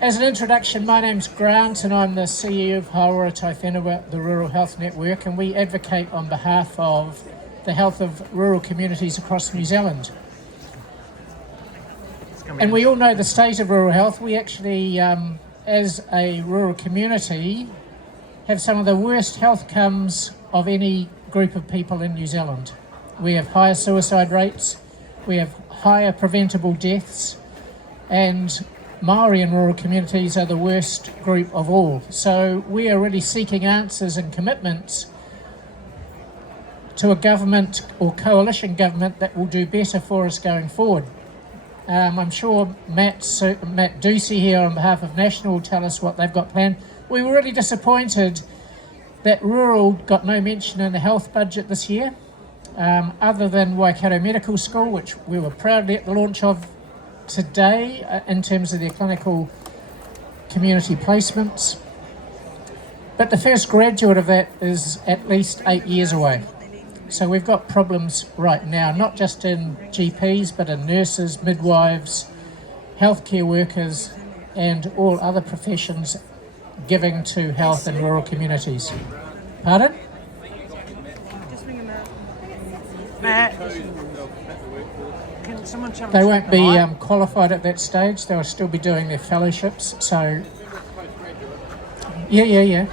As an introduction, my name's Grant and I'm the CEO of Hauora Taiwhenua, the Rural Health Network, and we advocate on behalf of the health of rural communities across New Zealand. And we all know the state of rural health. We actually, as a rural community, have some of the worst health outcomes of any group of people in New Zealand. We have higher suicide rates, we have higher preventable deaths, and Māori in rural communities are the worst group of all. So we are really seeking answers and commitments to a government or coalition government that will do better for us going forward. I'm sure Matt Doocey here on behalf of National will tell us what they've got planned. We were really disappointed that rural got no mention in the health budget this year, other than Waikato Medical School, which we were proudly at the launch of today in terms of their clinical community placements. But the first graduate of that is at least 8 years away. So we've got problems right now, not just in GPs, but in nurses, midwives, healthcare workers, and all other professions giving to health in rural communities. Pardon? Matt, can someone tell They won't be qualified at that stage. They'll still be doing their fellowships. So, yeah.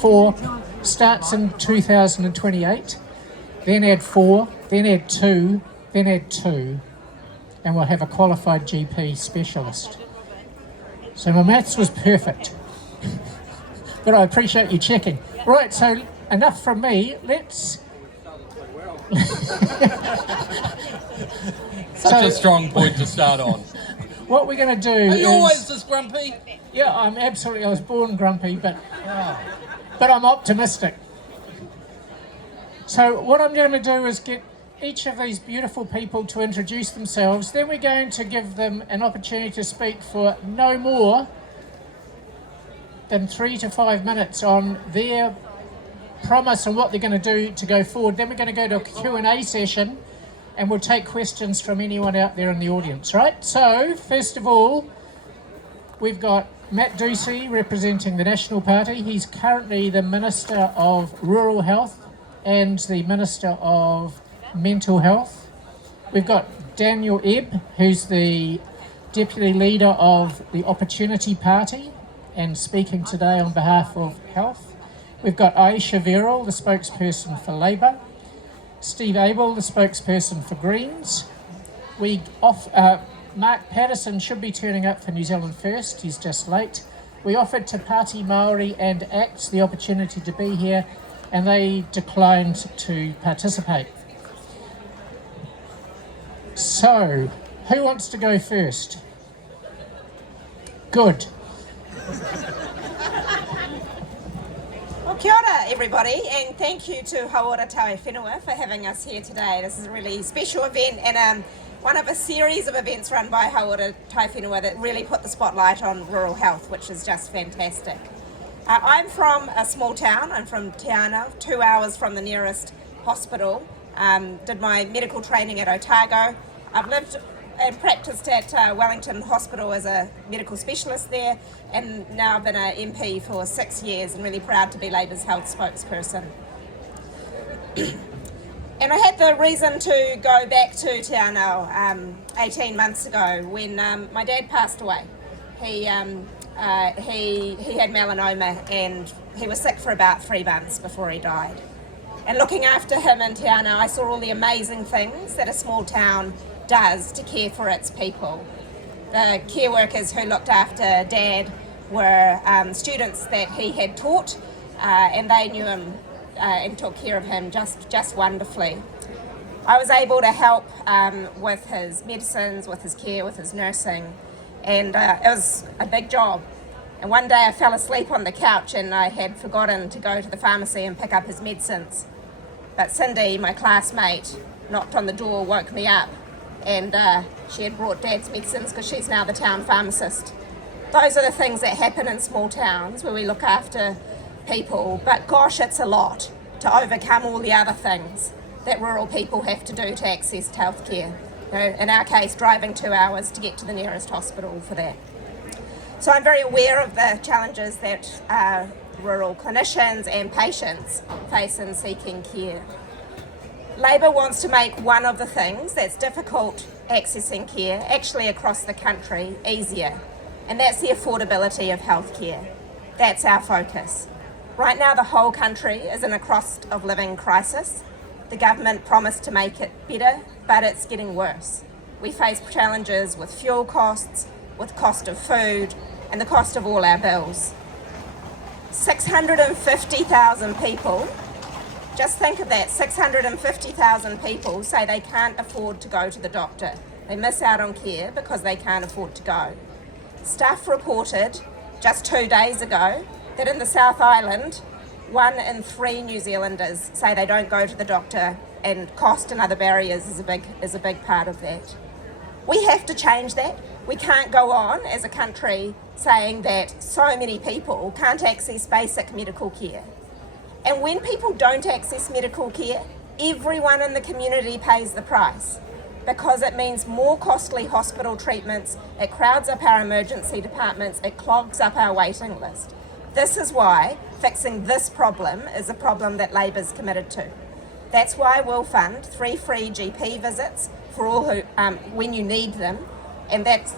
4 starts in 2028. Then add 4, then add 2, then add 2, and we'll have a qualified GP specialist. So my maths was perfect, but I appreciate you checking. Right, so enough from me. Let's... Such a strong point to start on. What we're going to do Are you always this grumpy? Yeah, I was born grumpy, but I'm optimistic. So what I'm going to do is get each of these beautiful people to introduce themselves. Then we're going to give them an opportunity to speak for no more than 3 to 5 minutes on their promise and what they're going to do to go forward. Then we're going to go to a Q&A session and we'll take questions from anyone out there in the audience, right? So, first of all, we've got Matt Doocey representing the National Party. He's currently the Minister of Rural Health and the Minister of Mental Health. We've got Daniel Ebb, who's the Deputy Leader of the Opportunity Party and speaking today on behalf of Health. We've got Ayesha Verrall, the spokesperson for Labour. Steve Abel, the spokesperson for Greens. Mark Patterson should be turning up for New Zealand First, he's just late. We offered to Pāti Māori and ACT the opportunity to be here and they declined to participate. So, who wants to go first? Good. Well, kia ora everybody, and thank you to Hauora Taiwhenua for having us here today. This is a really special event and one of a series of events run by Hauora Taiwhenua that really put the spotlight on rural health, which is just fantastic. I'm from a small town. I'm from Te Anau, 2 hours from the nearest hospital. Did my medical training at Otago. I've lived and practiced at Wellington Hospital as a medical specialist there, and now I've been an MP for 6 years and really proud to be Labour's health spokesperson. And I had the reason to go back to Te Anau 18 months ago when my dad passed away. He had melanoma and he was sick for about 3 months before he died. And looking after him in Te Anau, I saw all the amazing things that a small town does to care for its people. The care workers who looked after Dad were students that he had taught and they knew him and took care of him just wonderfully. I was able to help with his medicines, with his care, with his nursing, and it was a big job. And one day I fell asleep on the couch and I had forgotten to go to the pharmacy and pick up his medicines. But Cindy, my classmate, knocked on the door, woke me up, and she had brought Dad's medicines because she's now the town pharmacist. Those are the things that happen in small towns where we look after people, but gosh, it's a lot to overcome all the other things that rural people have to do to access healthcare. You know, in our case, driving 2 hours to get to the nearest hospital for that. So I'm very aware of the challenges that rural clinicians and patients face in seeking care. Labor wants to make one of the things that's difficult accessing care, actually across the country, easier, and that's the affordability of healthcare. That's our focus. Right now the whole country is in a cost of living crisis. The government promised to make it better, but it's getting worse. We face challenges with fuel costs, with cost of food, and the cost of all our bills. 650,000 people, just think of that, 650,000 people say they can't afford to go to the doctor. They miss out on care because they can't afford to go. Staff reported just 2 days ago that in the South Island, 1 in 3 New Zealanders say they don't go to the doctor, and cost and other barriers is a big part of that. We have to change that. We can't go on as a country saying that so many people can't access basic medical care. And when people don't access medical care, everyone in the community pays the price, because it means more costly hospital treatments, it crowds up our emergency departments, it clogs up our waiting list. This is why fixing this problem is a problem that Labor's committed to. That's why we'll fund 3 free GP visits for all who, when you need them, and that's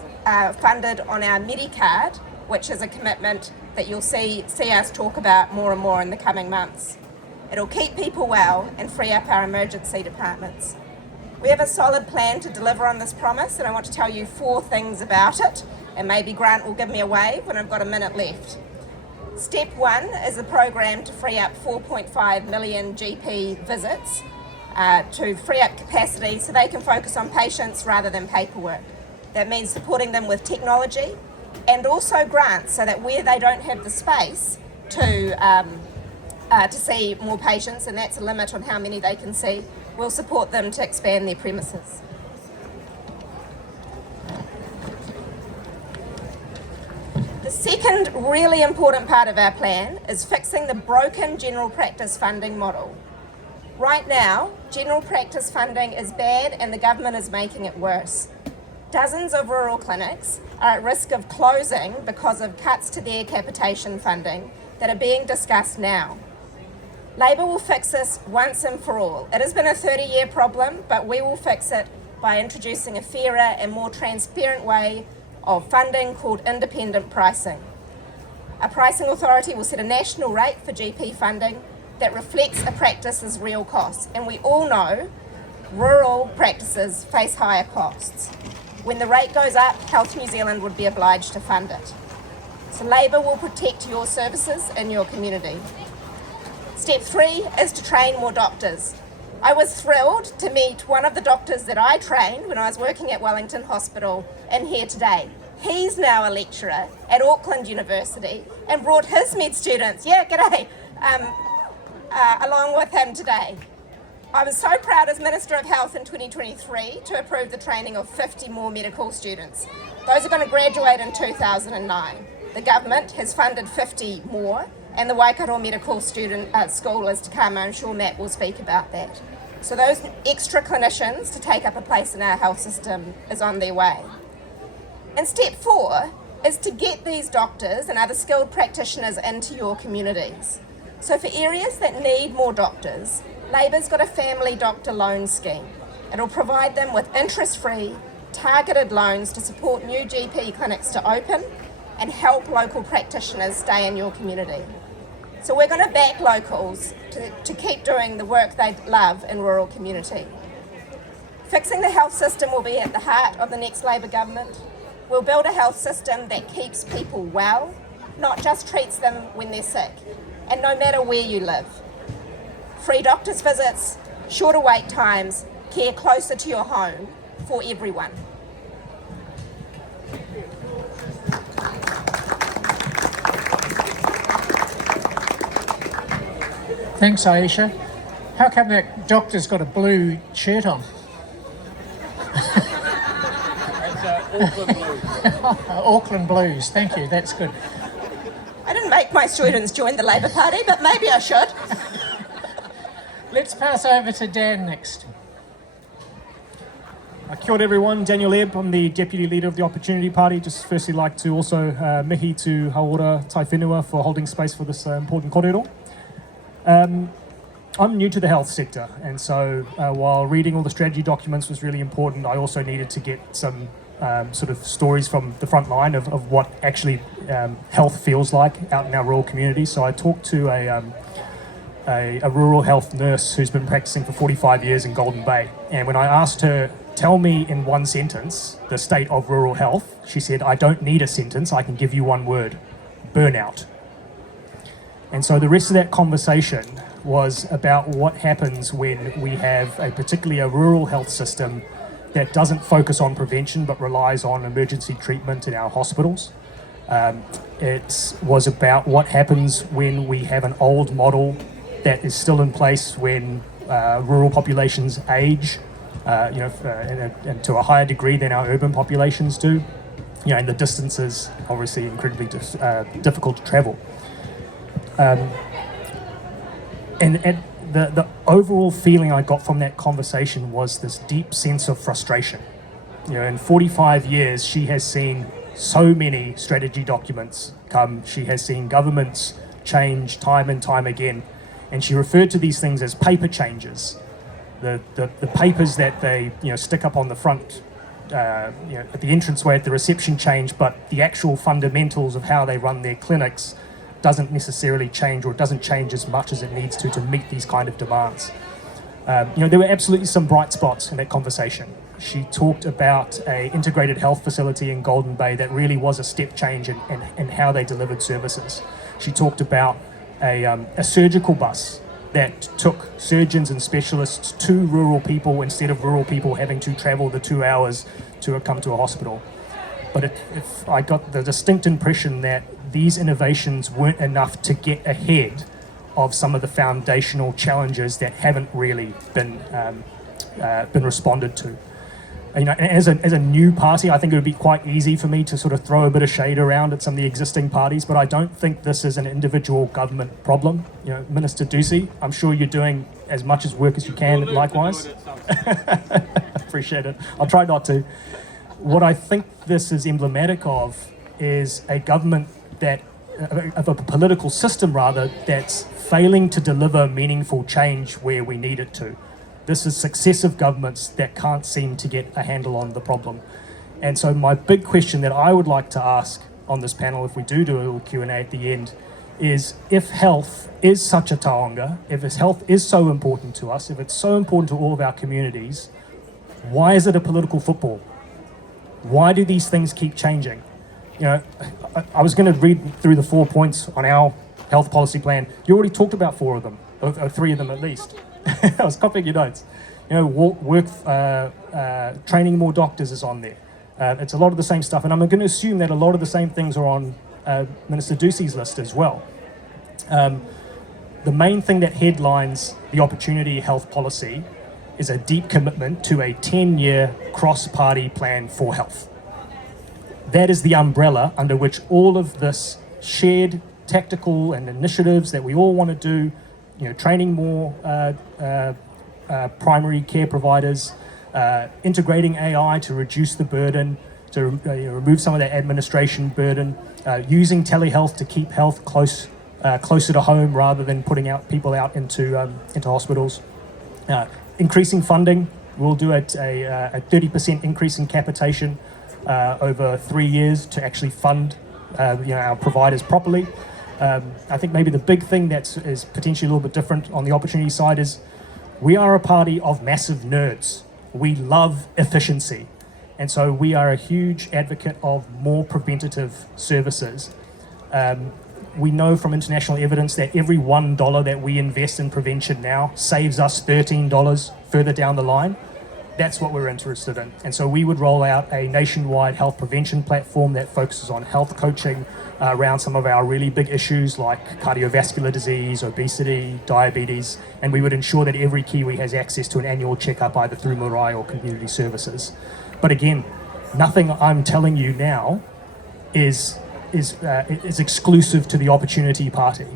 funded on our Medicard, which is a commitment that you'll see us talk about more and more in the coming months. It'll keep people well and free up our emergency departments. We have a solid plan to deliver on this promise, and I want to tell you 4 things about it, and maybe Grant will give me a wave when I've got a minute left. Step 1 is a program to free up 4.5 million GP visits, to free up capacity so they can focus on patients rather than paperwork. That means supporting them with technology and also grants, so that where they don't have the space to see more patients, and that's a limit on how many they can see, we'll support them to expand their premises. The second really important part of our plan is fixing the broken general practice funding model. Right now, general practice funding is bad and the government is making it worse. Dozens of rural clinics are at risk of closing because of cuts to their capitation funding that are being discussed now. Labor will fix this once and for all. It has been a 30-year problem, but we will fix it by introducing a fairer and more transparent way of funding called independent pricing. A pricing authority will set a national rate for GP funding that reflects a practice's real costs, and we all know rural practices face higher costs. When the rate goes up, Health New Zealand would be obliged to fund it. So Labor will protect your services in your community. Step 3 is to train more doctors. I was thrilled to meet one of the doctors that I trained when I was working at Wellington Hospital in here today. He's now a lecturer at Auckland University and brought his med students, along with him today. I was so proud as Minister of Health in 2023 to approve the training of 50 more medical students. Those are going to graduate in 2009. The government has funded 50 more, and the Waikato Medical Student School is to come. I'm sure Matt will speak about that. So those extra clinicians to take up a place in our health system is on their way. And step 4 is to get these doctors and other skilled practitioners into your communities. So for areas that need more doctors, Labor's got a family doctor loan scheme. It'll provide them with interest-free, targeted loans to support new GP clinics to open and help local practitioners stay in your community. So we're going to back locals to keep doing the work they love in rural community. Fixing the health system will be at the heart of the next Labor government. We'll build a health system that keeps people well, not just treats them when they're sick, and no matter where you live. Free doctors' visits, shorter wait times, care closer to your home for everyone. Thanks, Ayesha. How come that doctor's got a blue shirt on? Auckland Blues. Auckland Blues, thank you, that's good. I didn't make my students join the Labor Party, but maybe I should. Let's pass over to Dan next. Kia ora everyone, Daniel Ebb, I'm the Deputy Leader of the Opportunity Party. Just firstly like to also mihi to Hauora Taiwhenua for holding space for this important kōrero. I'm new to the health sector, and so while reading all the strategy documents was really important, I also needed to get some sort of stories from the front line of what actually health feels like out in our rural communities. So I talked to a rural health nurse who's been practicing for 45 years in Golden Bay, and when I asked her, tell me in one sentence the state of rural health, she said, I don't need a sentence, I can give you one word: burnout. And so the rest of that conversation was about what happens when we have particularly a rural health system that doesn't focus on prevention but relies on emergency treatment in our hospitals. It was about what happens when we have an old model that is still in place when rural populations age, and to a higher degree than our urban populations do. And the distances obviously incredibly difficult to travel. And the overall feeling I got from that conversation was this deep sense of frustration. In 45 years, she has seen so many strategy documents come. She has seen governments change time and time again. And she referred to these things as paper changes. The papers that they stick up on the front, at the entranceway at the reception change, but the actual fundamentals of how they run their clinics doesn't necessarily change, or it doesn't change as much as it needs to meet these kind of demands. There were absolutely some bright spots in that conversation. She talked about an integrated health facility in Golden Bay that really was a step change in how they delivered services. She talked about a surgical bus that took surgeons and specialists to rural people instead of rural people having to travel the 2 hours to come to a hospital. But if I got the distinct impression that these innovations weren't enough to get ahead of some of the foundational challenges that haven't really been responded to. As a new party, I think it would be quite easy for me to sort of throw a bit of shade around at some of the existing parties, but I don't think this is an individual government problem. Minister Doocey, I'm sure you're doing as much as work as you can, likewise. Appreciate it. I'll try not to. What I think this is emblematic of is a government of a political system rather, that's failing to deliver meaningful change where we need it to. This is successive governments that can't seem to get a handle on the problem. And so my big question that I would like to ask on this panel, if we do a little Q&A at the end, is if health is such a taonga, if health is so important to us, if it's so important to all of our communities, why is it a political football? Why do these things keep changing? I was going to read through the 4 points on our health policy plan. You already talked about 4 of them, or 3 of them at least. I was copying your notes. Training more doctors is on there. It's a lot of the same stuff, and I'm going to assume that a lot of the same things are on Minister Doocey's list as well. The main thing that headlines the Opportunity Health Policy is a deep commitment to a 10-year cross-party plan for health. That is the umbrella under which all of this shared tactical and initiatives that we all want to do, training more primary care providers, integrating AI to reduce the burden, to remove some of that administration burden, using telehealth to keep health closer to home rather than putting people out into hospitals. Increasing funding, we'll do a 30% increase in capitation over 3 years to actually fund our providers properly. I think maybe the big thing that is potentially a little bit different on the opportunity side is we are a party of massive nerds. We love efficiency. And so we are a huge advocate of more preventative services. We know from international evidence that every $1 that we invest in prevention now saves us $13 further down the line. That's what we're interested in. And so we would roll out a nationwide health prevention platform that focuses on health coaching around some of our really big issues like cardiovascular disease, obesity, diabetes, and we would ensure that every Kiwi has access to an annual checkup either through marae or community services. But again, nothing I'm telling you now is exclusive to the Opportunity Party.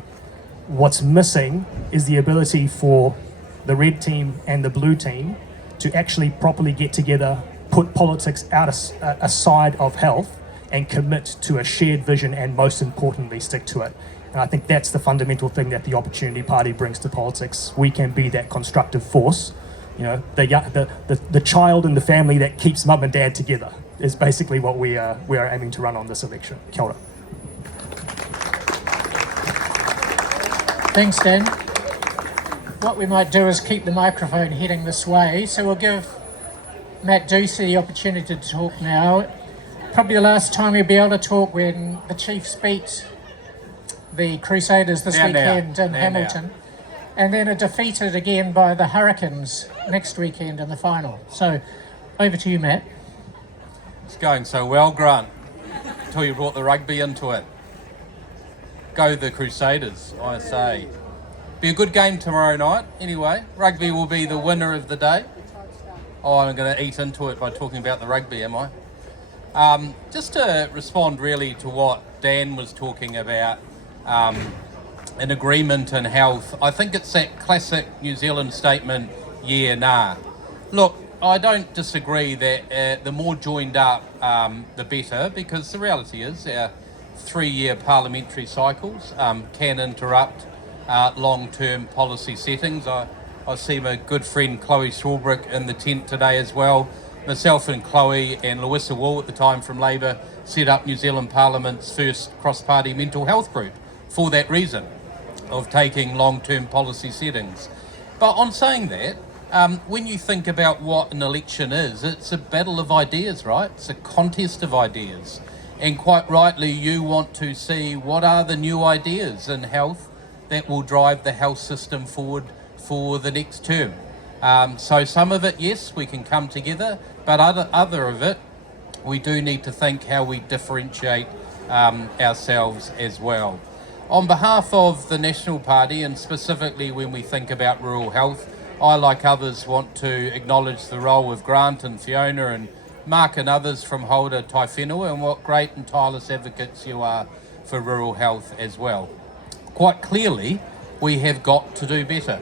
What's missing is the ability for the red team and the blue team to actually properly get together put politics aside of health and commit to a shared vision, and most importantly, stick to it. And I think that's the fundamental thing that the Opportunity Party brings to politics. We can be that constructive force. You know, the child in the family that keeps mum and dad together is basically what we are aiming to run on this election. Kia ora. Thanks, Dan. What we might do is keep the microphone heading this way, so we'll give Matt Doocey the opportunity to talk now. Probably the last time he'll be able to talk when the Chiefs beat the Crusaders this weekend in Hamilton, and then are defeated again by the Hurricanes next weekend in the final. So, over to you, Matt. It's going so well, Grant, until you brought the rugby into it. Go the Crusaders, I say. Be a good game tomorrow night, anyway. Rugby will be the winner of the day. Oh, I'm going to eat into it by talking about the rugby, am I? Just to respond really to what Dan was talking about, an agreement in health. I think it's that classic New Zealand statement, yeah, nah. Look, I don't disagree that the more joined up, the better, because the reality is our 3-year parliamentary cycles can interrupt long-term policy settings. I see my good friend Chloe Swarbrick in the tent today as well. Myself and Chloe and Louisa Wall at the time from Labour set up New Zealand Parliament's first cross-party mental health group for that reason of taking long-term policy settings. But on saying that, when you think about what an election is, it's a battle of ideas, right? It's a contest of ideas. And quite rightly, you want to see what are the new ideas in health that will drive the health system forward for the next term. So some of it, yes, we can come together, but other of it, we do need to think how we differentiate ourselves as well. On behalf of the National Party, and specifically when we think about rural health, I, like others, want to acknowledge the role of Grant and Fiona and Mark and others from Hauora Taiwhenua, and what great and tireless advocates you are for rural health as well. Quite clearly, we have got to do better.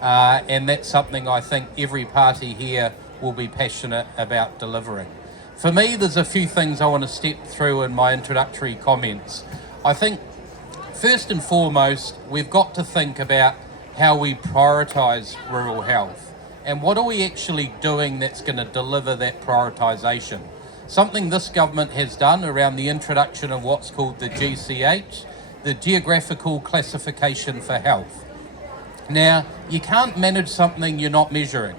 And that's something I think every party here will be passionate about delivering. For me, there's a few things I want to step through in my introductory comments. I think, first and foremost, we've got to think about how we prioritise rural health. And what are we actually doing that's going to deliver that prioritisation? Something this government has done around the introduction of what's called the GCH, the Geographical Classification for Health. Now, you can't manage something you're not measuring.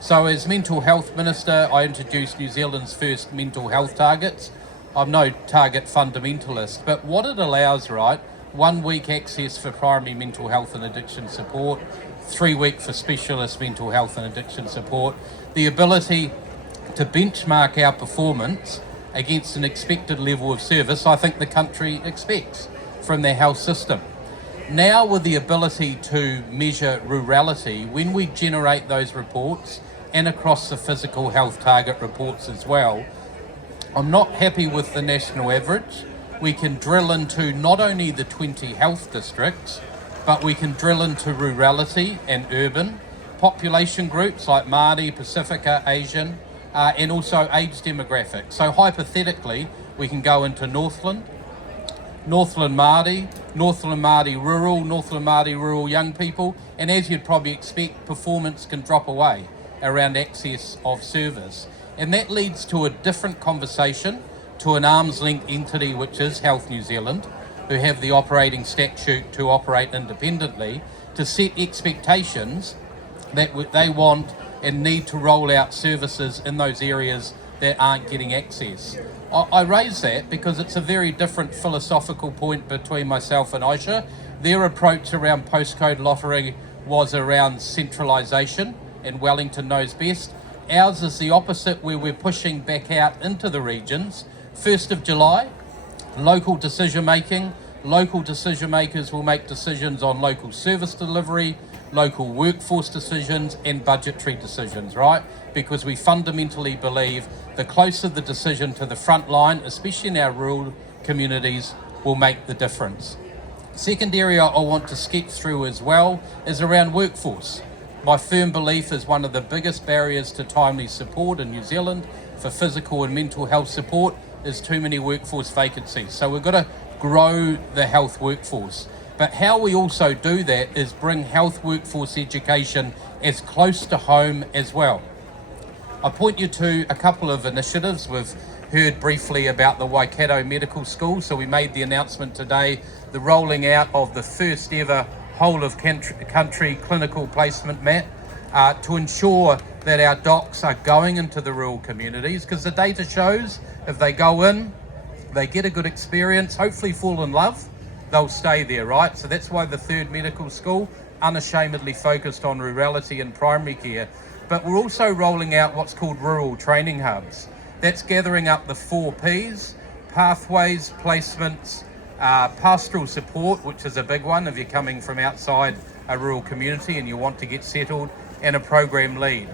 So as Mental Health Minister, I introduced New Zealand's first mental health targets. I'm no target fundamentalist, but what it allows, right, 1 week access for primary mental health and addiction support, 3 week for specialist mental health and addiction support, the ability to benchmark our performance against an expected level of service I think the country expects from their health system. Now with the ability to measure rurality, when we generate those reports and across the physical health target reports as well, I'm not happy with the national average. We can drill into not only the 20 health districts, but we can drill into rurality and urban, population groups like Māori, Pacifica, Asian, and also age demographics. So hypothetically, we can go into Northland Māori, Northland Māori rural young people, and as you'd probably expect, performance can drop away around access of service. And that leads to a different conversation to an arm's length entity, which is Health New Zealand, who have the operating statute to operate independently, to set expectations that they want and need to roll out services in those areas that aren't getting access. I raise that because it's a very different philosophical point between myself and Ayesha. Their approach around postcode lottery was around centralisation, and Wellington knows best. Ours is the opposite, where we're pushing back out into the regions. 1st of July, local decision making. Local decision makers will make decisions on local service delivery, local workforce decisions and budgetary decisions, right? Because we fundamentally believe the closer the decision to the front line, especially in our rural communities, will make the difference. Second area I want to sketch through as well is around workforce. My firm belief is one of the biggest barriers to timely support in New Zealand for physical and mental health support is too many workforce vacancies. So we've got to grow the health workforce. But how we also do that is bring health workforce education as close to home as well. I point you to a couple of initiatives. We've heard briefly about the Waikato Medical School, so we made the announcement today, the rolling out of the first ever whole of country clinical placement, Matt, to ensure that our docs are going into the rural communities, because the data shows if they go in, they get a good experience, hopefully fall in love, they'll stay there, right? So that's why the third medical school unashamedly focused on rurality and primary care. But we're also rolling out what's called rural training hubs. That's gathering up the 4 Ps, pathways, placements, pastoral support, which is a big one if you're coming from outside a rural community and you want to get settled, and a program lead.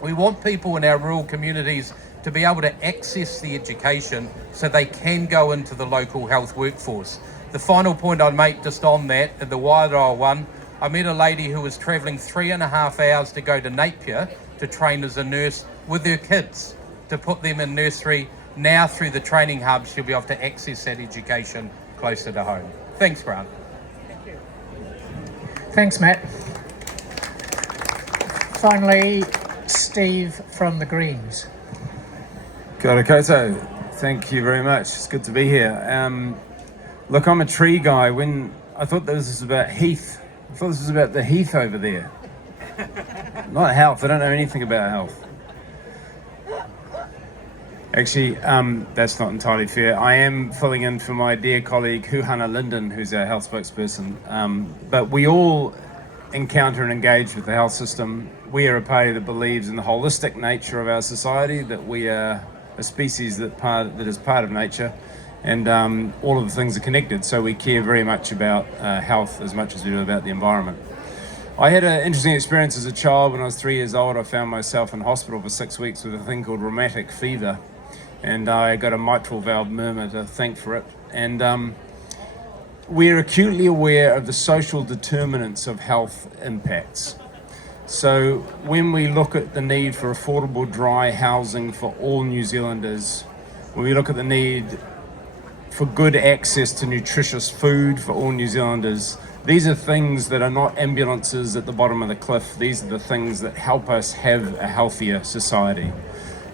We want people in our rural communities to be able to access the education so they can go into the local health workforce. The final point I'd make just on that, in the Wairoa one, I met a lady who was travelling 3.5 hours to go to Napier to train as a nurse with her kids, to put them in nursery. Now through the training hub, she'll be able to access that education closer to home. Thanks, Grant. Thanks, Matt. Finally, Steve from the Greens. Kia ora koutou. Thank you very much. It's good to be here. Look, I'm a tree guy. When I thought this was about heath, I thought this was about the heath over there. Not health. I don't know anything about health. Actually, that's not entirely fair. I am filling in for my dear colleague Huhana Linden, who's our health spokesperson. But we all encounter and engage with the health system. We are a party that believes in the holistic nature of our society, that we are a species that is part of nature, and all of the things are connected. So we care very much about health as much as we do about the environment. I had an interesting experience as a child. When I was 3 years old, I found myself in hospital for 6 weeks with a thing called rheumatic fever, and I got a mitral valve murmur to thank for it. And we're acutely aware of the social determinants of health impacts. So when we look at the need for affordable dry housing for all New Zealanders, when we look at the need for good access to nutritious food for all New Zealanders, these are things that are not ambulances at the bottom of the cliff. These are the things that help us have a healthier society.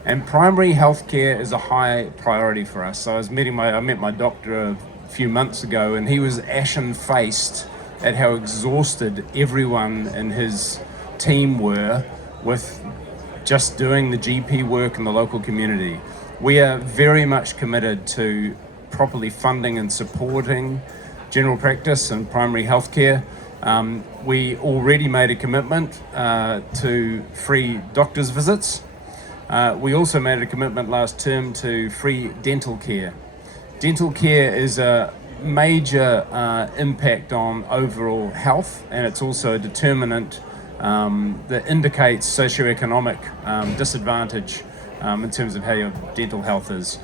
And primary healthcare is a high priority for us. So I met my doctor a few months ago, and he was ashen-faced at how exhausted everyone in his team were with just doing the GP work in the local community. We are very much committed to properly funding and supporting general practice and primary healthcare. We already made a commitment to free doctor's visits. We also made a commitment last term to free dental care. Dental care is a major impact on overall health, and it's also a determinant that indicates socioeconomic disadvantage in terms of how your dental health is.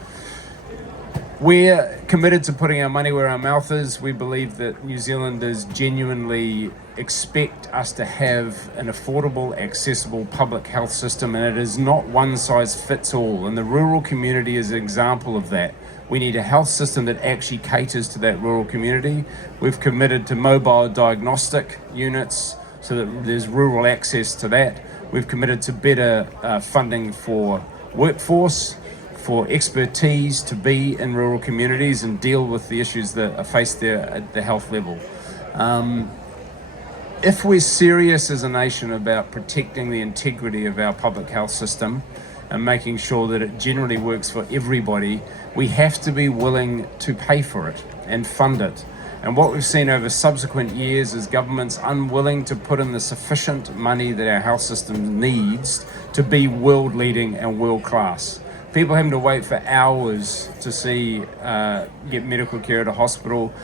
We're committed to putting our money where our mouth is. We believe that New Zealanders genuinely expect us to have an affordable, accessible public health system, and it is not one size fits all. And the rural community is an example of that. We need a health system that actually caters to that rural community. We've committed to mobile diagnostic units so that there's rural access to that. We've committed to better funding for workforce, for expertise to be in rural communities and deal with the issues that are faced there at the health level. If we're serious as a nation about protecting the integrity of our public health system and making sure that it generally works for everybody, we have to be willing to pay for it and fund it. And what we've seen over subsequent years is governments unwilling to put in the sufficient money that our health system needs to be world leading and world class. People having to wait for hours to get medical care at a hospital,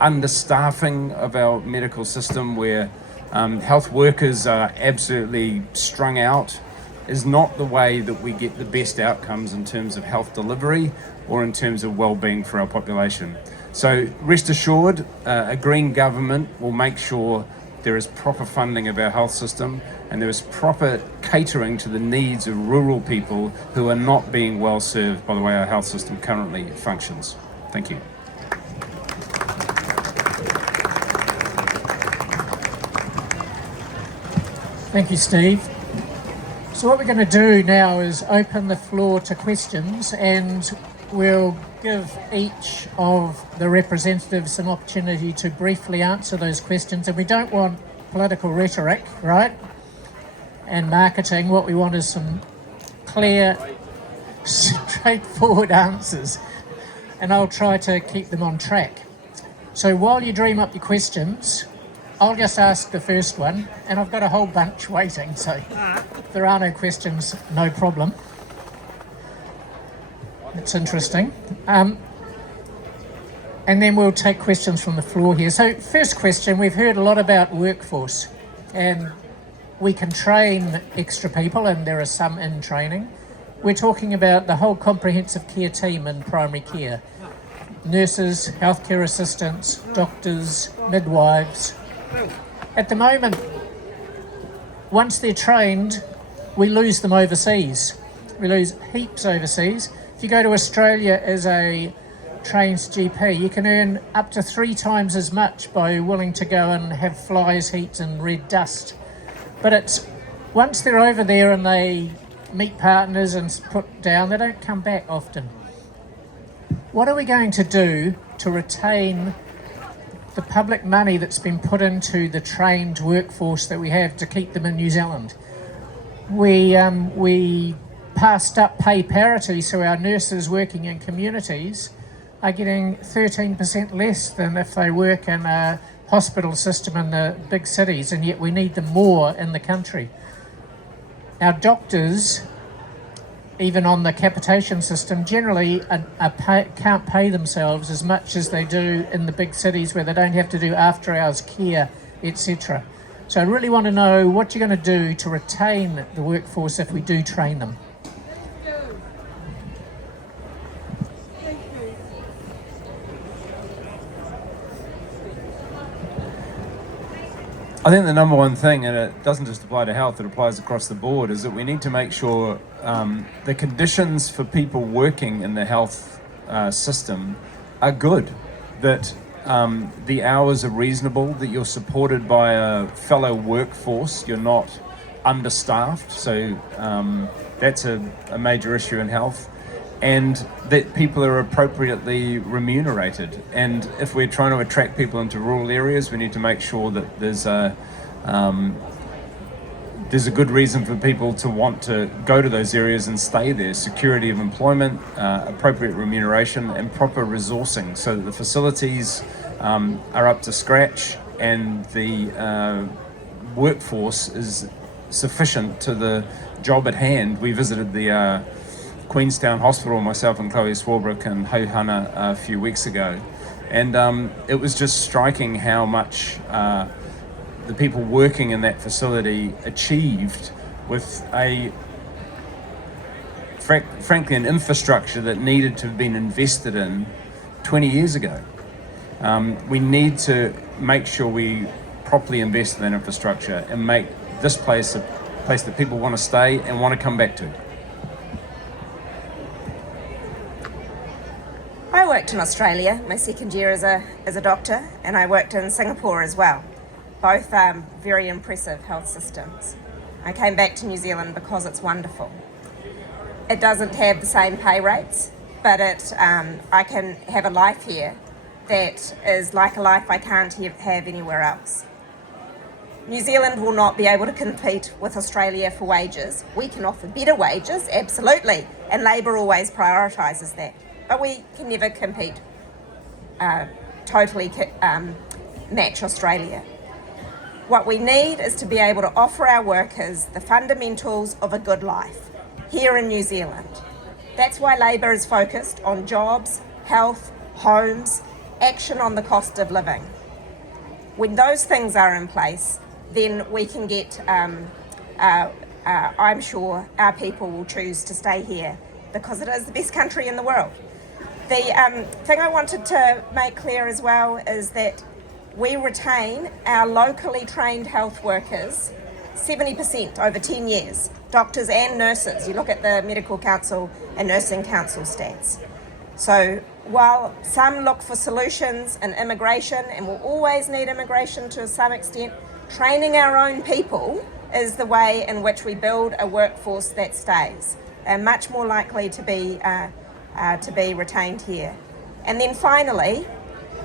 understaffing of our medical system where health workers are absolutely strung out is not the way that we get the best outcomes in terms of health delivery or in terms of well-being for our population. So rest assured, a Green government will make sure there is proper funding of our health system, and there is proper catering to the needs of rural people who are not being well served by the way our health system currently functions. Thank you. Thank you, Steve. So what we're going to do now is open the floor to questions, and we'll give each of the representatives an opportunity to briefly answer those questions. And we don't want political rhetoric, right? And marketing. What we want is some clear, straightforward answers. And I'll try to keep them on track. So while you dream up your questions, I'll just ask the first one, and I've got a whole bunch waiting, so if there are no questions, no problem. It's interesting. And then we'll take questions from the floor here. So first question, we've heard a lot about workforce, and we can train extra people, and there are some in training. We're talking about the whole comprehensive care team in primary care. Nurses, healthcare assistants, doctors, midwives. At the moment, once they're trained, we lose them overseas. We lose heaps overseas. If you go to Australia as a trained GP, you can earn up to 3 times as much by willing to go and have flies, heat and red dust. But it's once they're over there and they meet partners and put down, they don't come back often. What are we going to do to retain the public money that's been put into the trained workforce that we have to keep them in New Zealand? We passed up pay parity, so our nurses working in communities are getting 13% less than if they work in a hospital system in the big cities, and yet we need them more in the country. Our doctors, even on the capitation system, generally can't pay themselves as much as they do in the big cities where they don't have to do after-hours care, etc. So I really want to know what you're going to do to retain the workforce if we do train them. I think the number one thing, and it doesn't just apply to health, it applies across the board, is that we need to make sure the conditions for people working in the health system are good, that the hours are reasonable, that you're supported by a fellow workforce, you're not understaffed, so that's a major issue in health, and that people are appropriately remunerated. And if we're trying to attract people into rural areas, we need to make sure that there's a good reason for people to want to go to those areas and stay there. Security of employment, appropriate remuneration, and proper resourcing so that the facilities are up to scratch and the workforce is sufficient to the job at hand. We visited the Queenstown Hospital, myself and Chloe Swarbrick and Hauhana a few weeks ago, and it was just striking how much the people working in that facility achieved with frankly an infrastructure that needed to have been invested in 20 years ago. We need to make sure we properly invest in that infrastructure and make this place a place that people want to stay and want to come back to. I worked in Australia my second year as a doctor, and I worked in Singapore as well. Both very impressive health systems. I came back to New Zealand because it's wonderful. It doesn't have the same pay rates, but I can have a life here that is like a life I can't have anywhere else. New Zealand will not be able to compete with Australia for wages. We can offer better wages, absolutely, and Labor always prioritises that. But we can never compete, totally match Australia. What we need is to be able to offer our workers the fundamentals of a good life here in New Zealand. That's why Labor is focused on jobs, health, homes, action on the cost of living. When those things are in place, then we can get, I'm sure our people will choose to stay here because it is the best country in the world. The thing I wanted to make clear as well is that we retain our locally trained health workers 70% over 10 years, doctors and nurses. You look at the Medical Council and Nursing Council stats. So while some look for solutions in immigration, and we'll always need immigration to some extent, training our own people is the way in which we build a workforce that stays, and much more likely to be retained here. And then finally,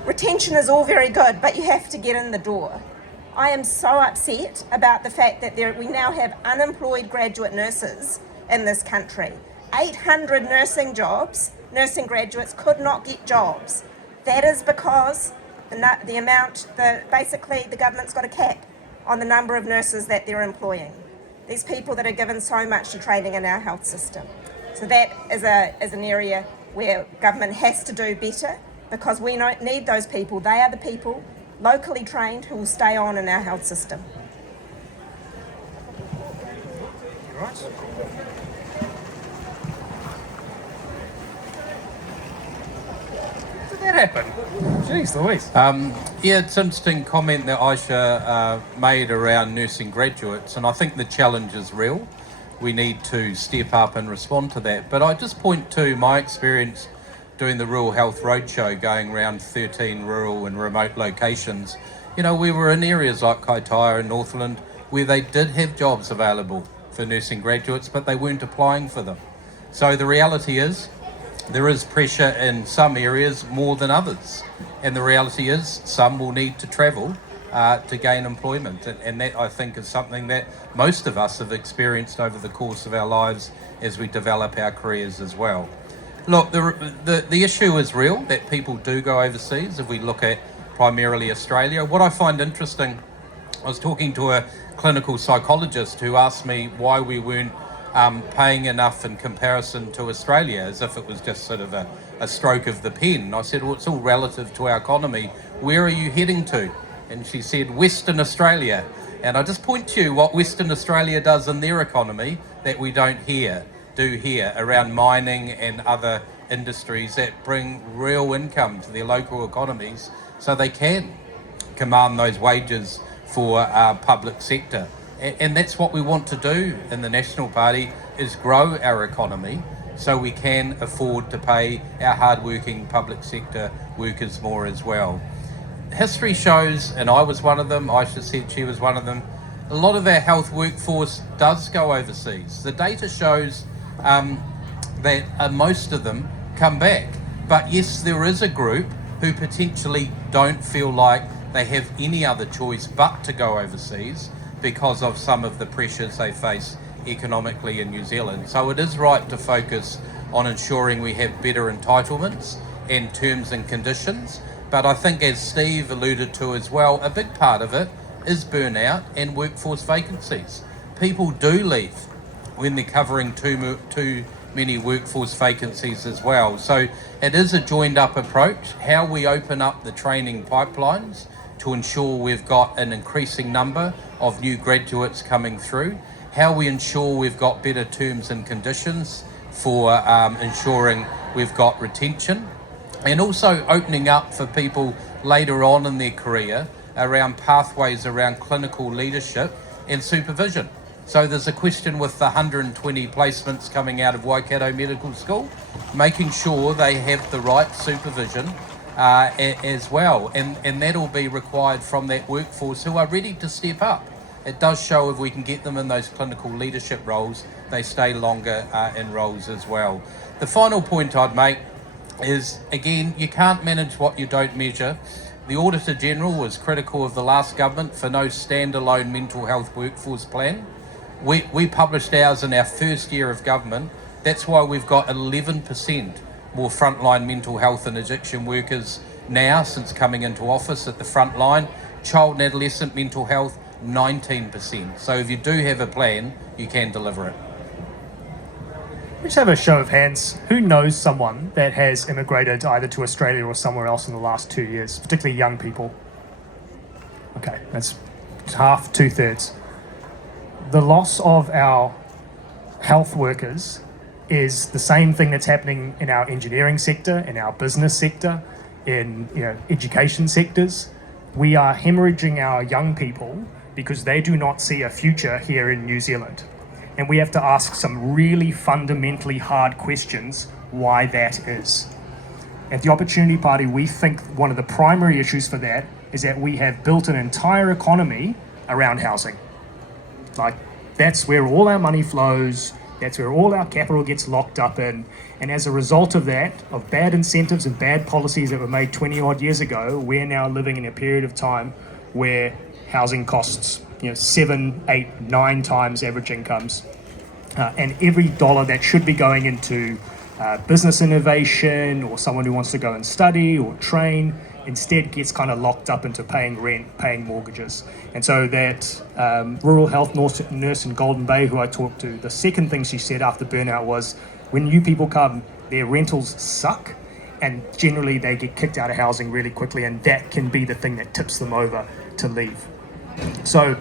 retention is all very good, but you have to get in the door. I am so upset about the fact that we now have unemployed graduate nurses in this country. 800 nursing graduates could not get jobs. That is because basically the government's got a cap on the number of nurses that they're employing. These people that are given so much to training in our health system. So that is an area where government has to do better, because we need those people. They are the people locally trained who will stay on in our health system. Right. Did that happen? Jeez Louise. Yeah, it's an interesting comment that Ayesha made around nursing graduates, and I think the challenge is real. We need to step up and respond to that. But I just point to my experience doing the Rural Health Roadshow, going around 13 rural and remote locations. You know, we were in areas like Kaitaia and Northland where they did have jobs available for nursing graduates, but they weren't applying for them. So the reality is there is pressure in some areas more than others. And the reality is some will need to travel to gain employment. And that, I think, is something that most of us have experienced over the course of our lives as we develop our careers as well. Look, the issue is real, that people do go overseas. If we look at primarily Australia, what I find interesting, I was talking to a clinical psychologist who asked me why we weren't paying enough in comparison to Australia, as if it was just sort of a stroke of the pen. I said, well, it's all relative to our economy. Where are you heading to? And she said, Western Australia. And I just point to you what Western Australia does in their economy that we don't do here around mining and other industries that bring real income to their local economies so they can command those wages for our public sector. And that's what we want to do in the National Party, is grow our economy so we can afford to pay our hard-working public sector workers more as well. History shows, and I was one of them, Ayesha said she was one of them, a lot of our health workforce does go overseas. The data shows that most of them come back. But yes, there is a group who potentially don't feel like they have any other choice but to go overseas because of some of the pressures they face economically in New Zealand. So it is right to focus on ensuring we have better entitlements and terms and conditions. But I think, as Steve alluded to as well, a big part of it is burnout and workforce vacancies. People do leave when they're covering too many workforce vacancies as well. So it is a joined up approach, how we open up the training pipelines to ensure we've got an increasing number of new graduates coming through, how we ensure we've got better terms and conditions for ensuring we've got retention, and also opening up for people later on in their career around pathways around clinical leadership and supervision. So there's a question with the 120 placements coming out of Waikato Medical School, making sure they have the right supervision as well, and that'll be required from that workforce who are ready to step up. It does show if we can get them in those clinical leadership roles, they stay longer in roles as well. The final point I'd make is, again, you can't manage what you don't measure. The Auditor General was critical of the last government for no standalone mental health workforce plan. We published ours in our first year of government. That's why we've got 11% more frontline mental health and addiction workers now since coming into office at the front line. Child and adolescent mental health, 19%. So if you do have a plan, you can deliver it. Let's have a show of hands. Who knows someone that has immigrated either to Australia or somewhere else in the last 2 years, particularly young people? Okay, that's half, 2/3. The loss of our health workers is the same thing that's happening in our engineering sector, in our business sector, in education sectors. we are hemorrhaging our young people because they do not see a future here in New Zealand. And we have to ask some really fundamentally hard questions why that is. At the Opportunity Party, we think one of the primary issues for that is that we have built an entire economy around housing. Like, that's where all our money flows, that's where all our capital gets locked up in, and as a result of that, of bad incentives and bad policies that were made 20 odd years ago, we're now living in a period of time where housing costs 7, 8, 9 times average incomes. And every dollar that should be going into business innovation or someone who wants to go and study or train instead gets kind of locked up into paying rent, paying mortgages. And so that rural health nurse in Golden Bay who I talked to, the second thing she said after burnout was, when new people come, their rentals suck and generally they get kicked out of housing really quickly, and that can be the thing that tips them over to leave. So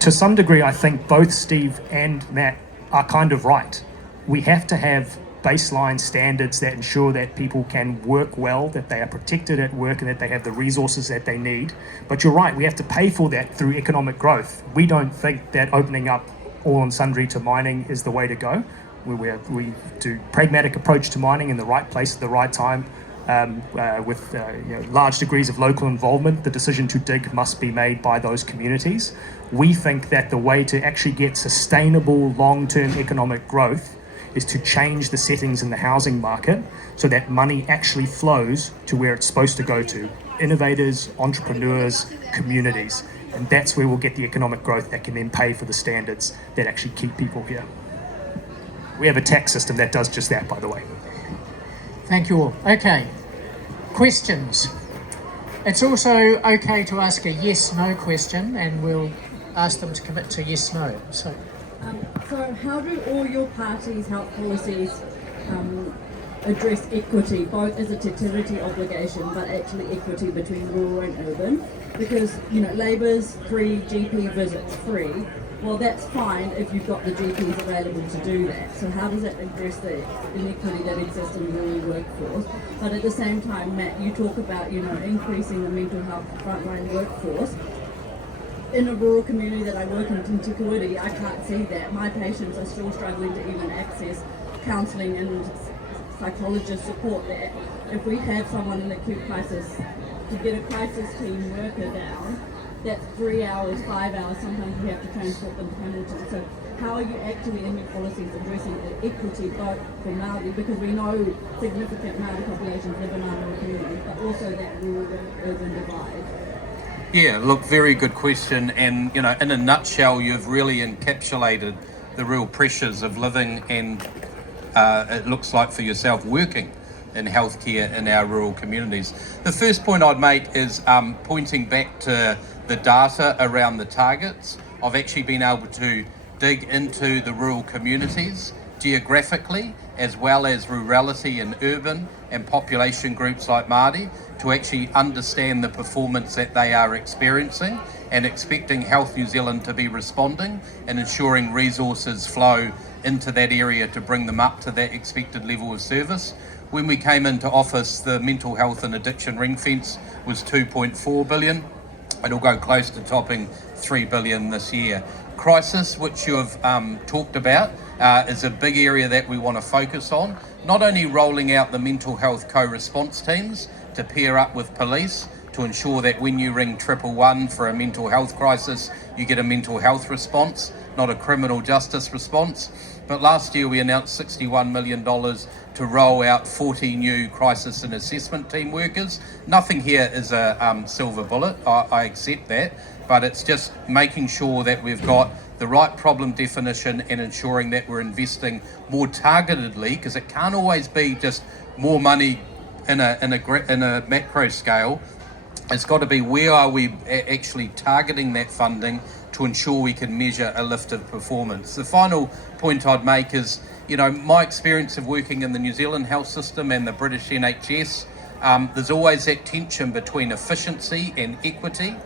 to some degree, I think both Steve and Matt are kind of right. We have to have baseline standards that ensure that people can work well, that they are protected at work, and that they have the resources that they need. But you're right, we have to pay for that through economic growth. We don't think that opening up all and sundry to mining is the way to go. We do pragmatic approach to mining in the right place at the right time, with large degrees of local involvement. The decision to dig must be made by those communities. We think that the way to actually get sustainable long-term economic growth is to change the settings in the housing market so that money actually flows to where it's supposed to go to: innovators, entrepreneurs, communities. And that's where we'll get the economic growth that can then pay for the standards that actually keep people here. We have a tax system that does just that, by the way. Thank you all. Okay, questions. It's also okay to ask a yes/no question, and we'll ask them to commit to yes/no. So how do all your party's health policies address equity, both as a totality obligation, but actually equity between rural and urban? Because Labour's free GP visits free. Well, that's fine if you've got the GPs available to do that. So how does that address the inequity that exists in the rural workforce? But at the same time, Matt, you talk about increasing the mental health frontline workforce. In a rural community that I work in, Te Kuiti, I can't see that. My patients are still struggling to even access counselling and psychologist support there. If we have someone in acute crisis, to get a crisis team worker down, that's 3 hours, 5 hours, sometimes we have to transport them to Hamilton. So how are you actually in your policies addressing the equity both for Māori, because we know significant Māori populations live in our rural communities, but also that rural-urban divide? Yeah, look, very good question. And, in a nutshell, you've really encapsulated the real pressures of living and, it looks like for yourself, working in healthcare in our rural communities. The first point I'd make is pointing back to the data around the targets. I've actually been able to dig into the rural communities geographically, as well as rurality and urban and population groups like Māori, to actually understand the performance that they are experiencing, and expecting Health New Zealand to be responding and ensuring resources flow into that area to bring them up to that expected level of service. When we came into office, the mental health and addiction ring fence was 2.4 billion. It'll go close to topping 3 billion this year. Crisis, which you have talked about, is a big area that we want to focus on. Not only rolling out the mental health co-response teams to pair up with police to ensure that when you ring 111 for a mental health crisis, you get a mental health response, not a criminal justice response. But last year we announced $61 million to roll out 40 new crisis and assessment team workers. Nothing here is a silver bullet, I accept that, but it's just making sure that we've got the right problem definition and ensuring that we're investing more targetedly, because it can't always be just more money in a macro scale. It's got to be, where are we actually targeting that funding to ensure we can measure a lift of performance. The final point I'd make is, my experience of working in the New Zealand health system and the British NHS, there's always that tension between efficiency and equity.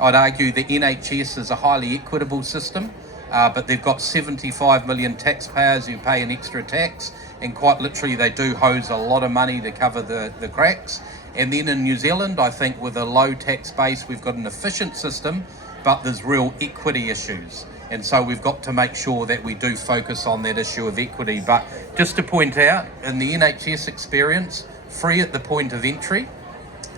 I'd argue the NHS is a highly equitable system, but they've got 75 million taxpayers who pay an extra tax, and quite literally they do hose a lot of money to cover the cracks. And then in New Zealand, I think with a low tax base, we've got an efficient system, but there's real equity issues. And so we've got to make sure that we do focus on that issue of equity. But just to point out, in the NHS experience, free at the point of entry.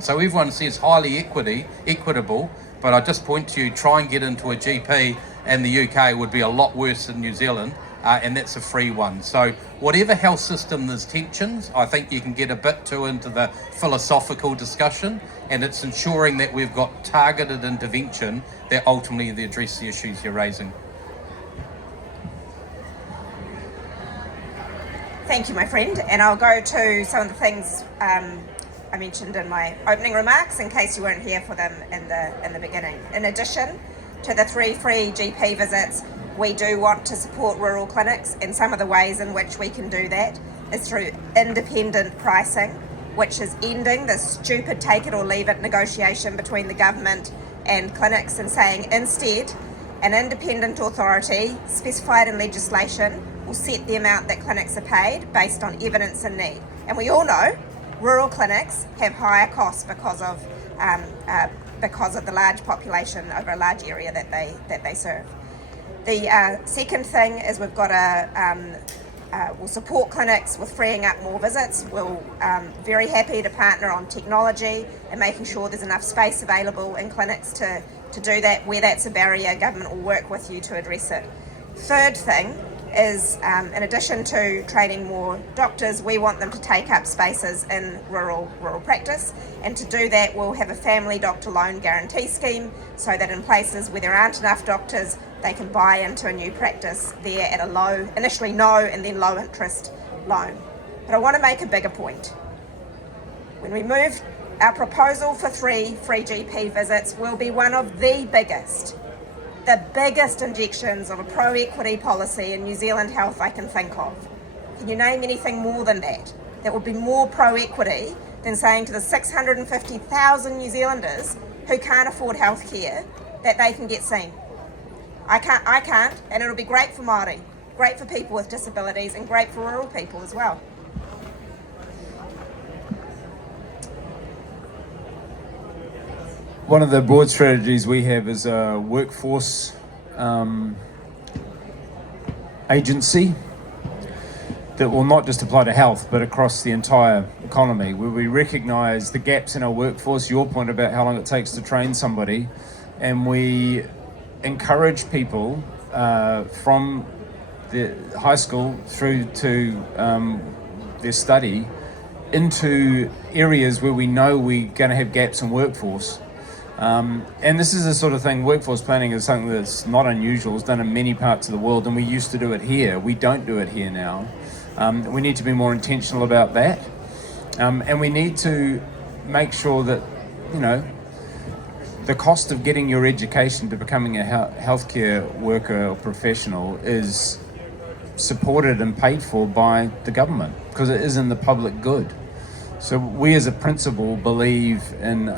So everyone says highly equitable, but I just point to you, try and get into a GP in the UK would be a lot worse than New Zealand, and that's a free one. So whatever health system there's tensions, I think you can get a bit too into the philosophical discussion, and it's ensuring that we've got targeted intervention that ultimately address the issues you're raising. Thank you, my friend, and I'll go to some of the things I mentioned in my opening remarks in case you weren't here for them in the beginning. In addition to the 3 free GP visits, we do want to support rural clinics, and some of the ways in which we can do that is through independent pricing, which is ending the stupid take it or leave it negotiation between the government and clinics and saying instead an independent authority specified in legislation will set the amount that clinics are paid based on evidence and need. And we all know rural clinics have higher costs because of the large population over a large area that they serve. The second thing is we've got we'll support clinics with freeing up more visits. We're very happy to partner on technology and making sure there's enough space available in clinics to do that. Where that's a barrier, government will work with you to address it. Third thing is, in addition to training more doctors, we want them to take up spaces in rural practice, and to do that we'll have a family doctor loan guarantee scheme so that in places where there aren't enough doctors they can buy into a new practice there at a initially no and then low interest loan. But I want to make a bigger point. When we move, our proposal for 3 free GP visits will be one of the biggest injections of a pro-equity policy in New Zealand health I can think of. Can you name anything more than that? That would be more pro-equity than saying to the 650,000 New Zealanders who can't afford health care that they can get seen. I can't, and it'll be great for Māori, great for people with disabilities, and great for rural people as well. One of the broad strategies we have is a workforce agency that will not just apply to health but across the entire economy, where we recognise the gaps in our workforce, your point about how long it takes to train somebody, and we encourage people from the high school through to their study into areas where we know we're going to have gaps in workforce. And this is the sort of thing, workforce planning is something that's not unusual. It's done in many parts of the world, and we used to do it here. We don't do it here now. We need to be more intentional about that. And we need to make sure that, the cost of getting your education to becoming a healthcare worker or professional is supported and paid for by the government because it is in the public good. So we as a principle believe in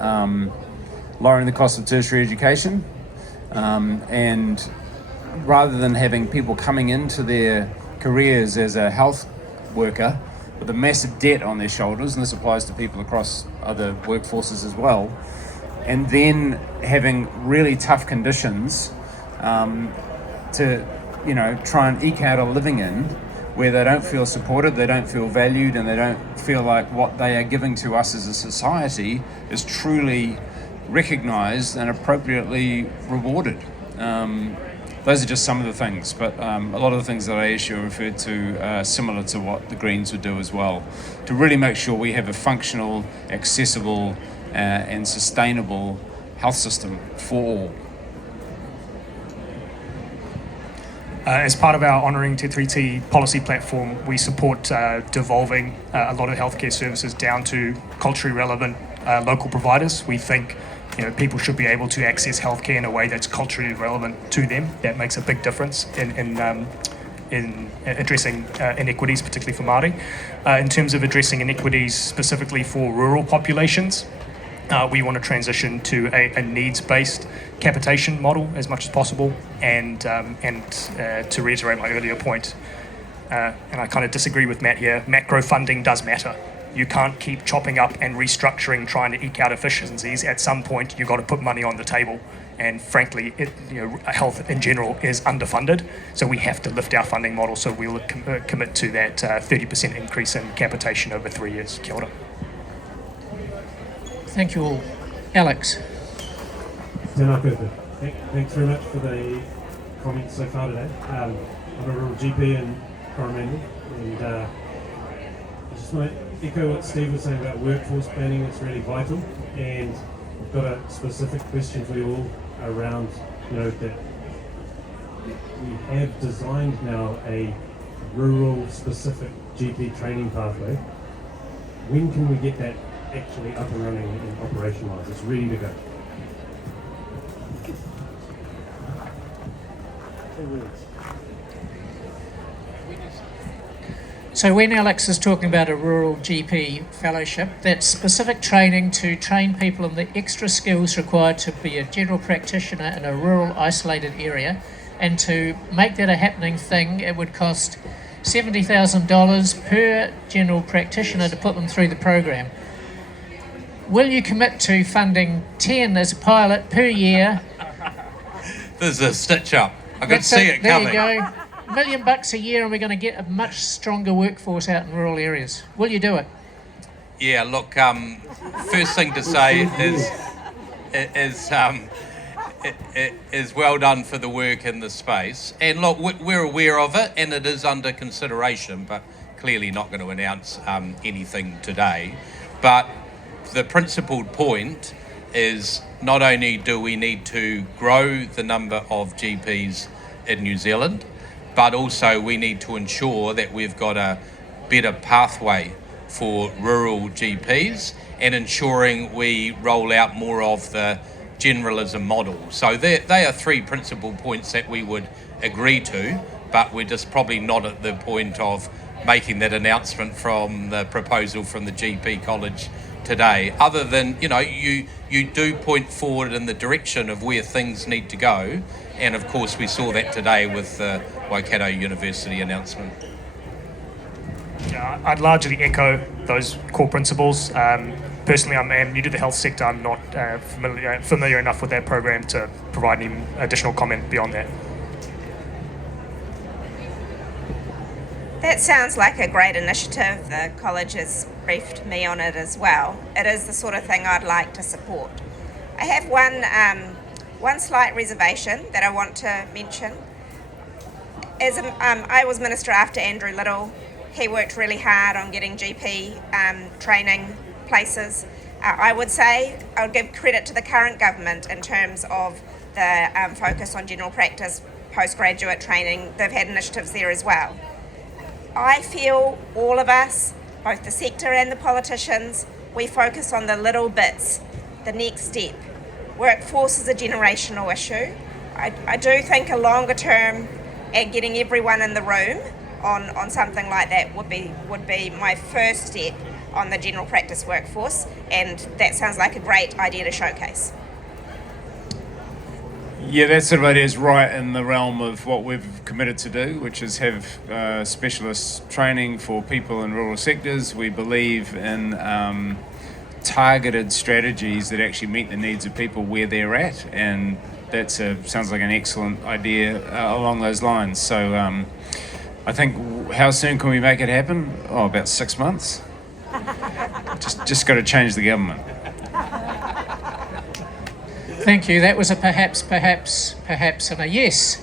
lowering the cost of tertiary education, and rather than having people coming into their careers as a health worker with a massive debt on their shoulders, and this applies to people across other workforces as well, and then having really tough conditions to try and eke out a living in, where they don't feel supported, they don't feel valued, and they don't feel like what they are giving to us as a society is truly recognised and appropriately rewarded. Those are just some of the things, but a lot of the things that Ayesha referred to are similar to what the Greens would do as well, to really make sure we have a functional, accessible and sustainable health system for all. As part of our Honouring Te Tiriti policy platform, we support devolving a lot of healthcare services down to culturally relevant local providers. We think people should be able to access healthcare in a way that's culturally relevant to them. That makes a big difference in addressing inequities, particularly for Māori. In terms of addressing inequities specifically for rural populations, we want to transition to a needs-based capitation model as much as possible, and to reiterate my earlier point, and I kind of disagree with Matt here, macro funding does matter. You can't keep chopping up and restructuring, trying to eke out efficiencies. At some point, you've got to put money on the table. And frankly, health in general is underfunded, so we have to lift our funding model. So we'll commit to that 30% increase in capitation over 3 years. Kia ora. Thank you all. Alex. Tēnā koutou. Thanks very much for the comments so far today. I'm a rural GP in Coromandel, and I just want to echo what Steve was saying about workforce planning. It's really vital, and I've got a specific question for you all around, that we have designed now a rural specific GP training pathway. When can we get that actually up and running and operationalised? It's ready to go. So when Alex is talking about a rural GP fellowship, that's specific training to train people in the extra skills required to be a general practitioner in a rural isolated area, and to make that a happening thing, it would cost $70,000 per general practitioner to put them through the program. Will you commit to funding 10 as a pilot per year? There's a stitch up. I could see it coming. There you go. $1 million a year, and we're going to get a much stronger workforce out in rural areas. Will you do it? Yeah, look, first thing to say is well done for the work in the space. And look, we're aware of it, and it is under consideration, but clearly not going to announce anything today. But the principal point is not only do we need to grow the number of GPs in New Zealand, but also we need to ensure that we've got a better pathway for rural GPs and ensuring we roll out more of the generalism model. So they are three principal points that we would agree to, but we're just probably not at the point of making that announcement from the proposal from the GP College today, other than, you do point forward in the direction of where things need to go. And of course, we saw that today with the Waikato University announcement. Yeah, I'd largely echo those core principles. Personally, I'm new to the health sector. I'm not familiar enough with that program to provide any additional comment beyond that. That sounds like a great initiative. The college has briefed me on it as well. It is the sort of thing I'd like to support. I have one slight reservation that I want to mention. As I was minister after Andrew Little, he worked really hard on getting GP training places. I would give credit to the current government in terms of the focus on general practice, postgraduate training. They've had initiatives there as well. I feel all of us, both the sector and the politicians, we focus on the little bits, the next step. Workforce is a generational issue. I do think a longer term and getting everyone in the room on something like that would be my first step on the general practice workforce, and that sounds like a great idea to showcase. Yeah, that sort of idea is right in the realm of what we've committed to do, which is have specialist training for people in rural sectors. We believe in targeted strategies that actually meet the needs of people where they're at, and that sounds like an excellent idea along those lines. So I think, how soon can we make it happen? About 6 months. just got to change the government. Thank you. That was a perhaps, and a yes.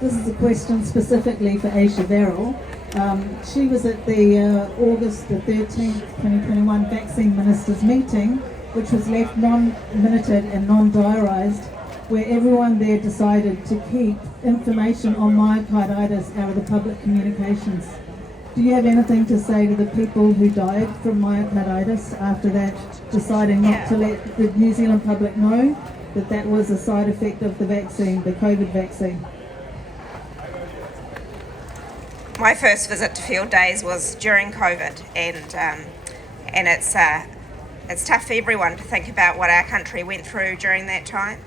This is a question specifically for Ayesha Verrall. She was at the August the 13th, 2021 Vaccine Ministers meeting, which was left non-minuted and non-diarised, where everyone there decided to keep information on myocarditis out of the public communications. Do you have anything to say to the people who died from myocarditis after that, deciding not to let the New Zealand public know that that was a side effect of the vaccine, the COVID vaccine? My first visit to Fieldays was during COVID, and it's tough for everyone to think about what our country went through during that time.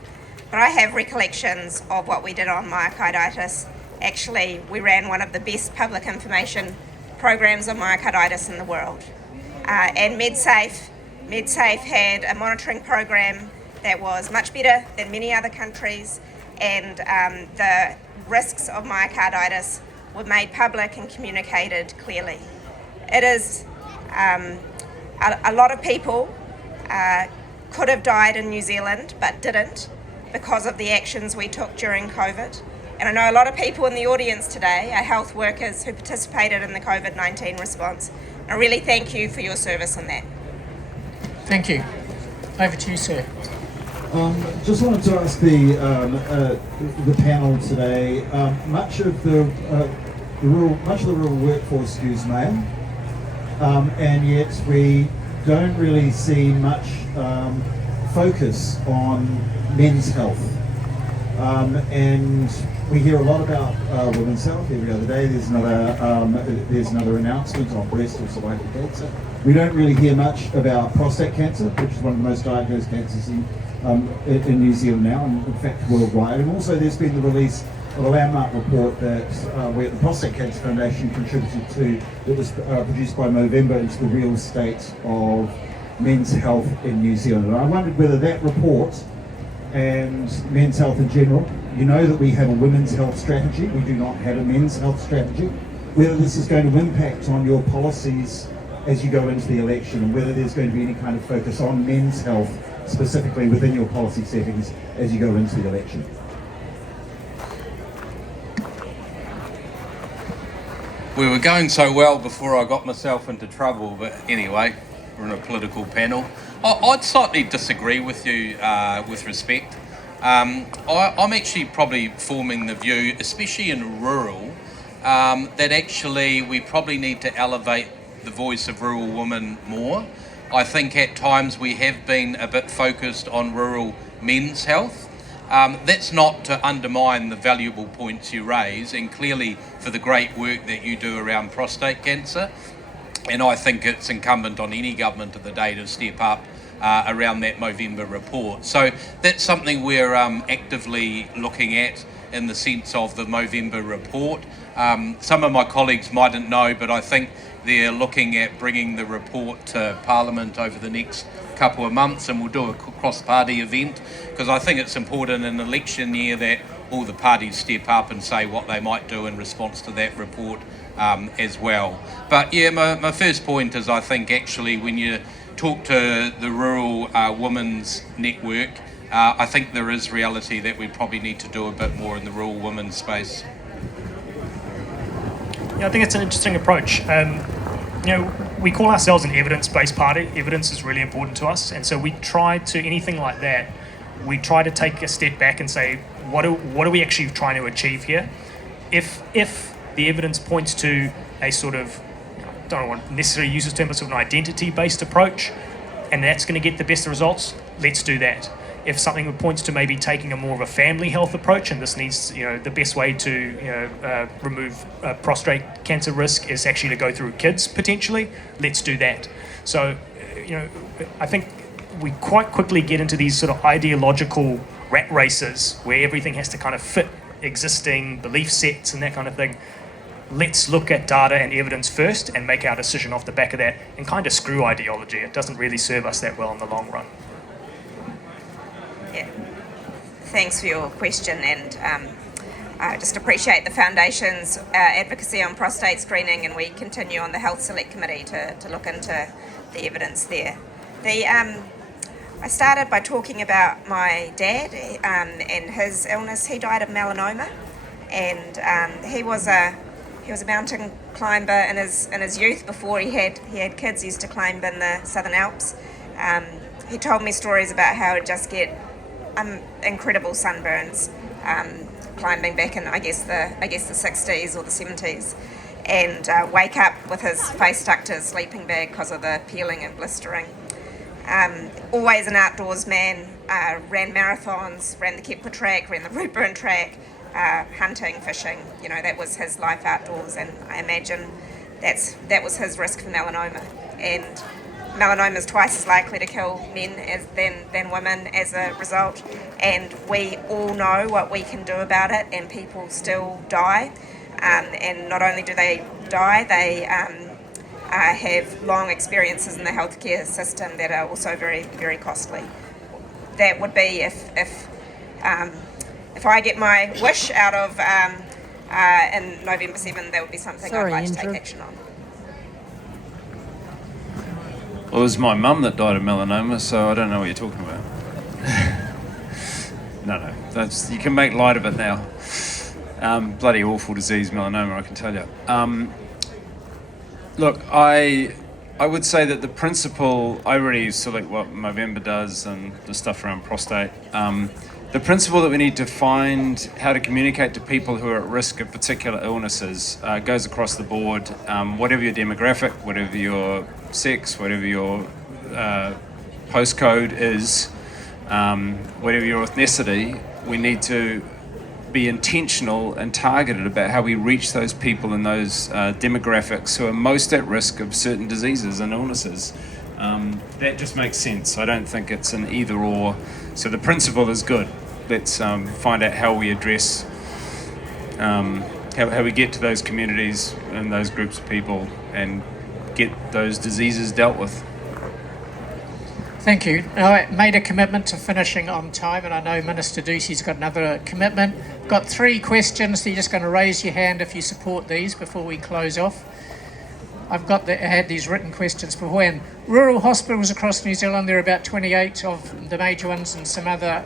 But I have recollections of what we did on myocarditis Actually, we ran one of the best public information programs on myocarditis in the world. And MedSafe had a monitoring program that was much better than many other countries, and the risks of myocarditis were made public and communicated clearly. It is a lot of people could have died in New Zealand but didn't because of the actions we took during COVID. And I know a lot of people in the audience today are health workers who participated in the COVID-19 response. I really thank you for your service on that. Thank you. Over to you, sir. Just wanted to ask the panel today. Much of the rural workforce skews male, and yet we don't really see much focus on men's health. And we hear a lot about women's health every other day. There's another announcement on breast or cervical cancer. We don't really hear much about prostate cancer, which is one of the most diagnosed cancers in New Zealand now, and in fact worldwide. And also there's been the release of a landmark report that where the Prostate Cancer Foundation contributed to, that was produced by Movember, into the real state of men's health in New Zealand. And I wondered whether that report and men's health in general, you know that we have a women's health strategy, we do not have a men's health strategy, whether this is going to impact on your policies as you go into the election, and whether there's going to be any kind of focus on men's health specifically within your policy settings as you go into the election. We were going so well before I got myself into trouble, but anyway, we're in a political panel. I'd slightly disagree with you with respect. I'm actually probably forming the view, especially in rural, that actually we probably need to elevate the voice of rural women more. I think at times we have been a bit focused on rural men's health. That's not to undermine the valuable points you raise, and clearly for the great work that you do around prostate cancer. And I think it's incumbent on any government of the day to step up around that Movember report. So that's something we're actively looking at in the sense of the Movember report. Some of my colleagues mightn't know, but I think they're looking at bringing the report to Parliament over the next couple of months, and we'll do a cross-party event, because I think it's important in an election year that all the parties step up and say what they might do in response to that report as well. But yeah, my first point is, I think actually when you talk to the Rural Women's Network, I think there is reality that we probably need to do a bit more in the rural women's space. Yeah, I think it's an interesting approach. We call ourselves an evidence-based party. Evidence is really important to us, and so we try to, anything like that, we try to take a step back and say, what are we actually trying to achieve here? If the evidence points to a sort of, I don't want to necessarily use this term, but sort of an identity-based approach, and that's going to get the best results, let's do that. If something points to maybe taking a more of a family health approach, and this needs, the best way to remove prostate cancer risk is actually to go through kids potentially, let's do that. So, I think we quite quickly get into these sort of ideological rat races where everything has to kind of fit existing belief sets and that kind of thing. Let's look at data and evidence first and make our decision off the back of that, and kind of screw ideology. It doesn't really serve us that well in the long run. Yeah. Thanks for your question, and I just appreciate the Foundation's advocacy on prostate screening, and we continue on the Health Select Committee to look into the evidence there. I started by talking about my dad and his illness. He died of melanoma, and he was a mountain climber in his youth. Before he had kids, he used to climb in the Southern Alps. He told me stories about how he'd just get incredible sunburns climbing back in I guess the 60s or the 70s, and wake up with his face stuck to his sleeping bag because of the peeling and blistering. Always an outdoors man, ran marathons, ran the Kepler track, ran the Rootburn track, hunting, fishing, that was his life outdoors, and I imagine that was his risk for melanoma. And melanoma is twice as likely to kill men than women as a result, and we all know what we can do about it, and people still die. And not only do they die, they have long experiences in the healthcare system that are also very, very costly. That would be if I get my wish out of in November 7, that would be something I'd like to take action on. Well, it was my mum that died of melanoma, so I don't know what you're talking about. No, you can make light of it now. Bloody awful disease, melanoma, I can tell you. Look, I would say that the principle, I already select what Movember does and the stuff around prostate. The principle that we need to find how to communicate to people who are at risk of particular illnesses goes across the board. Whatever your demographic, whatever your sex, whatever your postcode is, whatever your ethnicity, we need to be intentional and targeted about how we reach those people in those demographics who are most at risk of certain diseases and illnesses. That just makes sense. I don't think it's an either or. So the principle is good. Let's find out how we address, how we get to those communities and those groups of people and get those diseases dealt with. Thank you. I made a commitment to finishing on time, and I know Minister Doocey's got another commitment. Got 3 questions, so you're just going to raise your hand if you support these before we close off. I had these written questions beforehand. Rural hospitals across New Zealand, there are about 28 of the major ones and some other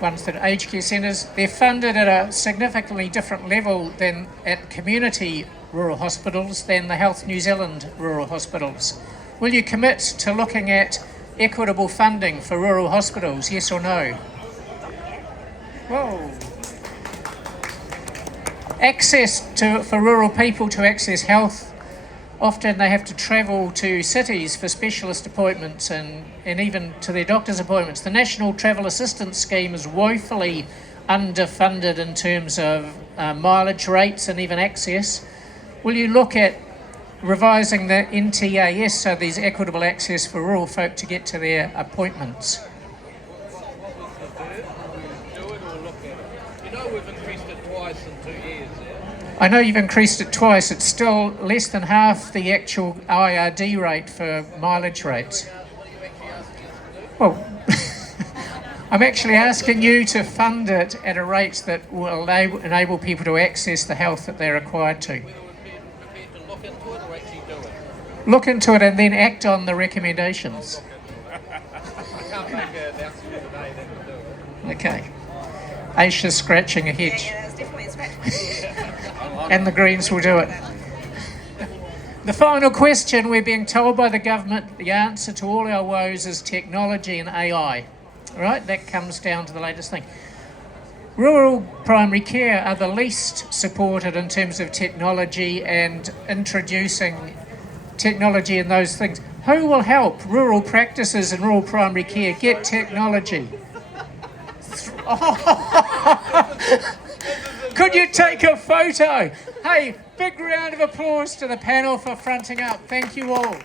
ones that are aged care centres. They're funded at a significantly different level than at community rural hospitals than the Health New Zealand rural hospitals. Will you commit to looking at equitable funding for rural hospitals, yes or no? Whoa. For rural people to access health, often they have to travel to cities for specialist appointments and even to their doctor's appointments. The National Travel Assistance Scheme is woefully underfunded in terms of mileage rates and even access. Will you look at revising the NTAS so there's equitable access for rural folk to get to their appointments? We've increased it twice in 2 years. I know you've increased it twice. It's still less than half the actual IRD rate for mileage rates. Well, I'm actually asking you to fund it at a rate that will enable people to access the health that they're required to. Look into it and then act on the recommendations. Okay. Ayesha's scratching a hedge. Yeah, that's definitely a scratch. And the Greens will do it. The final question, we're being told by the government the answer to all our woes is technology and AI. All right, that comes down to the latest thing. Rural primary care are the least supported in terms of technology and introducing technology and those things. Who will help rural practices and rural primary care get technology? Could you take a photo? Hey, big round of applause to the panel for fronting up. Thank you all.